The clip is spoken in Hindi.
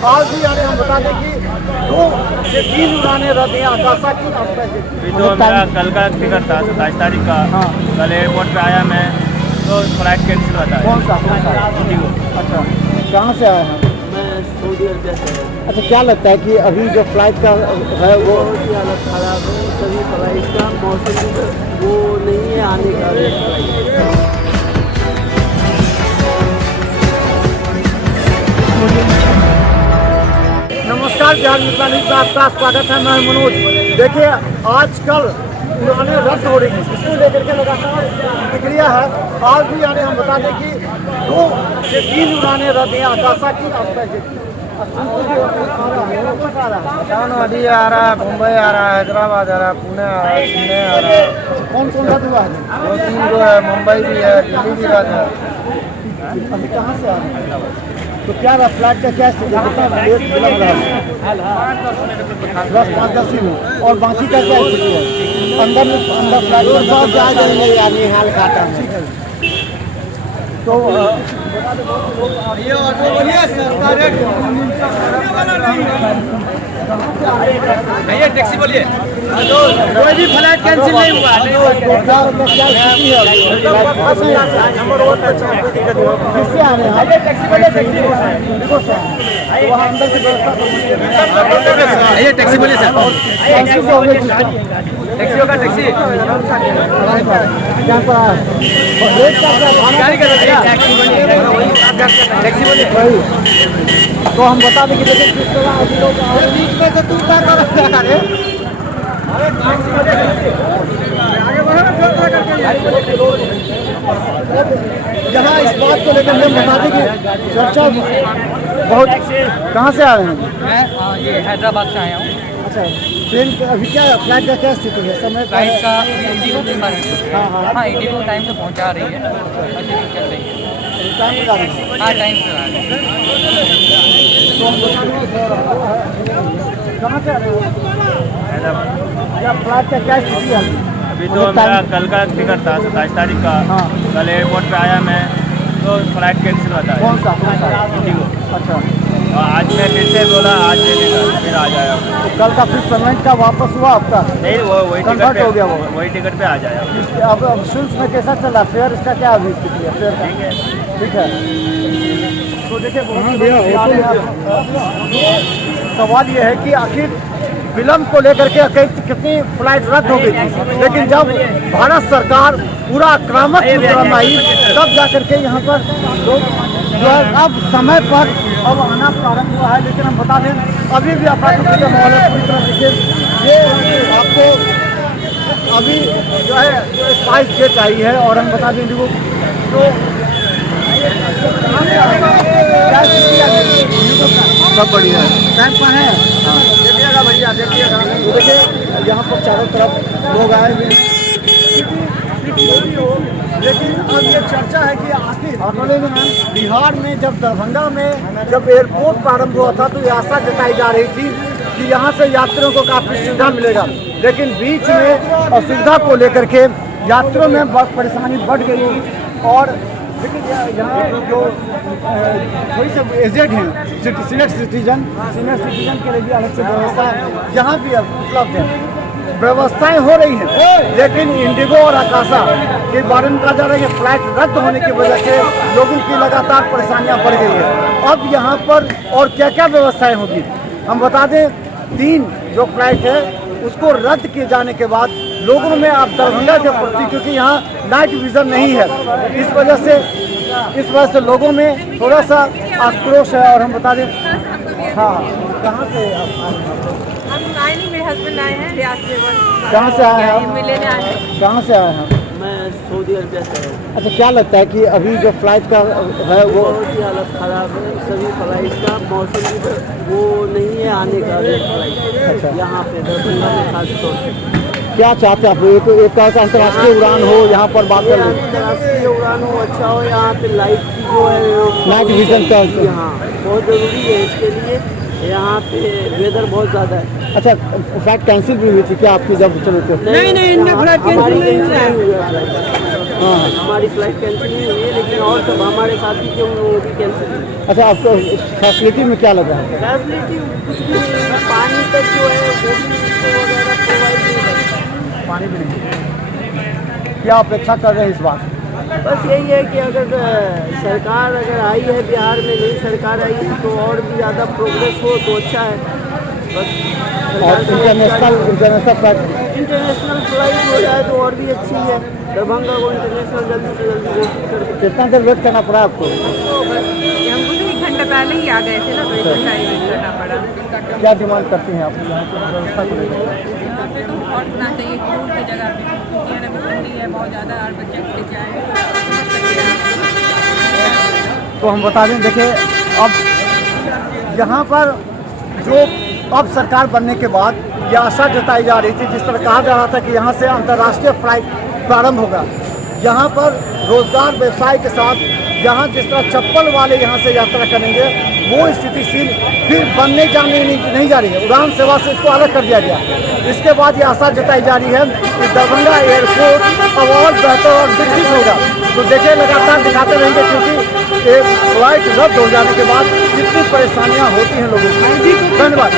आज भी यानी हम बता दें कि 2 से 3 उड़ानें रद्द हैं आकाशा की। अभी तो मेरा कल का टिकट था 27 तारीख का। हाँ। कल एयरपोर्ट पे आया मैं तो फ्लाइट कैंसिल होता है। कौन सा इंडिगो। अच्छा, कहाँ से आए हैं? मैं सऊदी अरबिया से हूँ। अच्छा, क्या लगता है कि अभी जो फ्लाइट का है वो बहुत ही हालत ख़राब है। सभी फ्लाइट का मौसम वो नहीं है आने का फ्लाइट। नमस्कार, बिहार मिसाल में आपका स्वागत है। मैं मनोज। देखिए, आजकल उड़ानें रद्द हो रही हैं, इसको लेकर के लगातार प्रतिक्रिया है। आज भी यानी हम बता दें कि 2 से 3 उड़ानें रद्द हैं आकाशा की। अभी आ रहा है, मुंबई आ रहा है, हैदराबाद आ रहा है, पुणे आ रहा है, चेन्नई आ रहा है। कौन कौन रद्द हुआ है? 2-3 गो है, मुंबई भी है, दिल्ली भी रद्द है। अभी कहाँ से आ रहे हैं? तो क्या रहा फ्लाइट का क्या स्थिति है? कितना लेट विलम्ब रहा? 10-5 ही में। और बाकी का क्या स्थिति है? अंदर फ्लाइट में सब जा जाएंगे यानी हाल खाता है। तो ये ऑटो बढ़िया सरकार भैया टैक्सी बोलिए। कोई भी फ्लाइट कैंसिल नहीं हुआ। किससे आ रहे हैं? टैक्सी बोलिए, वहाँ अंदर की व्यवस्था। भैया टैक्सी बोलिए सर। टैक्सी होगा टैक्सी। क्या पर आया? गाड़ी का टैक्सी बोलिए। तो हम बता दें कि देखिए किस तरह अभी लोग यहाँ इस बात को लेकर हम बता दें कि चर्चा बहुत। कहाँ से आ रहे हैं? मैं ये हैदराबाद से आया हूँ। अच्छा, ट्रेन अभी क्या फ्लाइट का क्या स्थिति है? समय फ्लाइट का इंडिगो के साथ हाँ। हाँ इंडिगो टाइम से पहुँचा रही है, अच्छी नहीं चल रही है। टाइम लगा रहे हैं। हाँ टाइम से आ रही है। कहाँ से आ रहे हैं? क्या फ्लाइट का क्या स्थिति है? अभी तो मेरा कल का टिकट था 27 तारीख का। हाँ। कल एयरपोर्ट पे आया मैं तो फ्लाइट कैंसिल होता है। कौन सा इंडिगो। अच्छा, और आज मैं फिर से बोला आज लेने का, फिर आ जाया। तो कल का फिर पेमेंट का वापस हुआ आपका? नहीं, वो वही टिकट Convert पे हो गया वो? वही टिकट पे आ जाया। अब शुल्क में कैसा चल रहा है? फेयर इसका क्या अभी स्थिति है? फेयर का ठीक है। तो देखिए, सवाल ये है कि आखिर विलम्ब को लेकर के कितनी फ्लाइट रद्द हो गई थी, लेकिन जब भारत सरकार पूरा आक्रामक कदम आई तब जाकर के यहाँ पर लोग जो है अब समय पर अब आना प्रारंभ हुआ है। लेकिन हम बता दें अभी भी अपराधियों का माहौल है पूरी तरह। देखिए, ये आपको अभी जो है स्पाइस जेट आई है और हम बता दें इंडिगो तो सब बढ़िया है। टाइम पर है। देखिएगा भैया, देखिएगा। तो देखिए, यहाँ पर चारों तरफ लोग आए हुए हैं। लेकिन अब ये चर्चा है कि आखिर बिहार में जब दरभंगा में जब एयरपोर्ट प्रारंभ हुआ था तो ये आशा जताई जा रही थी कि यहाँ से यात्रियों को काफ़ी सुविधा मिलेगा, लेकिन बीच में असुविधा को लेकर के यात्रियों में बहुत परेशानी बढ़ गई थी। और लेकिन यहाँ जो थोड़ी सब एजेड हैं, सीनियर सिटीजन के लिए भी अलग से व्यवस्था यहाँ भी उपलब्ध है। व्यवस्थाएं हो रही हैं, लेकिन इंडिगो और आकाशा के बारे में कहा जा रहा है कि फ्लाइट रद्द होने की वजह से लोगों की लगातार परेशानियां बढ़ गई है। अब यहाँ पर और क्या क्या व्यवस्थाएं होगी हम बता दें। 3 जो फ्लाइट है उसको रद्द किए जाने के बाद लोगों में अब दरभंगा के प्रति, क्योंकि यहाँ नाइट विजन नहीं है, इस वजह से लोगों में थोड़ा सा आक्रोश है। और हम बता दें हाँ, कहाँ से हम आए नहीं, मेरे हस्बैंड आए हैं रियाद से। कहाँ से आए हैं? मिलने आए हैं। कहाँ से आए हैं? मैं सऊदी अरबिया से हूँ। अच्छा, क्या लगता है कि अभी जो फ्लाइट का है वो बहुत ही हालत ख़राब है। सभी फ्लाइट का मौसम वो नहीं है आने का फ्लाइट। अच्छा। यहाँ पे दरभंगा में खास तौर पर क्या चाहते हैं आप? एक अंतर्राष्ट्रीय उड़ान हो, यहाँ पर बात कर लें। अंतर्राष्ट्रीय उड़ान हो, अच्छा हो। यहाँ पे लाइट की जो है नाइट विजन का हाँ बहुत ज़रूरी है इसके लिए। यहाँ पे वेदर बहुत ज़्यादा है। अच्छा, फ्लाइट कैंसिल भी हुई थी क्या आपकी जब चले थे? नहीं, इनका फ्लाइट कैंसिल नहीं हुआ है। हाँ। हमारी फ्लाइट कैंसिल नहीं हुई है, लेकिन और सब हमारे साथी थे वो भी कैंसिल हुई। अच्छा, आपको फैसिलिटी में क्या लगा है? फैसिलिटी कुछ भी नहीं है, पानी तक जो है वो भी इसको वगैरह प्रोवाइड नहीं करता। पानी भी नहीं। क्या अपेक्षा कर रहे हैं इस बार? बस यही है कि अगर सरकार अगर आई है बिहार में, नई सरकार आई है तो और भी ज़्यादा प्रोग्रेस हो तो अच्छा है। बस और इंटरनेशनल फ्लाइट इंटरनेशनल फ्लाइट हो जाए तो और भी अच्छी है। दरभंगा को इंटरनेशनल जल्दी से जल्दी घोषित कर दे। कितना देर वेट करना पड़ा आपको? तो बस हमको तो 1 घंटा पहले ही आ गए थे ना, तो 1 घंटा ही वेट करना पड़ा। क्या डिमांड करती हैं आप यहाँ की व्यवस्था को लेकर? यहाँ पे तो और होना चाहिए स्कूल की जगह पे, क्योंकि यहाँ पे ठंडी है बहुत ज़्यादा और बच्चे लेके आए। तो हम बता दें, देखिए अब यहाँ पर जो अब सरकार बनने के बाद ये आशा जताई जा रही थी, जिस तरह कहा जा रहा था कि यहाँ से अंतर्राष्ट्रीय फ्लाइट प्रारंभ होगा। यहाँ पर रोजगार व्यवसाय के साथ यहाँ जिस तरह चप्पल वाले यहाँ से यात्रा करेंगे, वो स्थिति फिर बनने जाने नहीं जा रही है। उड़ान सेवा से इसको अलग कर दिया गया। इसके बाद ये आशा जताई जा रही है कि दरभंगा एयरपोर्ट अब और बेहतर और विकसित होगा। तो देखिए, लगातार दिखाते रहेंगे, क्योंकि एक फ्लाइट रद्द हो जाने के बाद कितनी परेशानियाँ होती हैं लोगों को। धन्यवाद।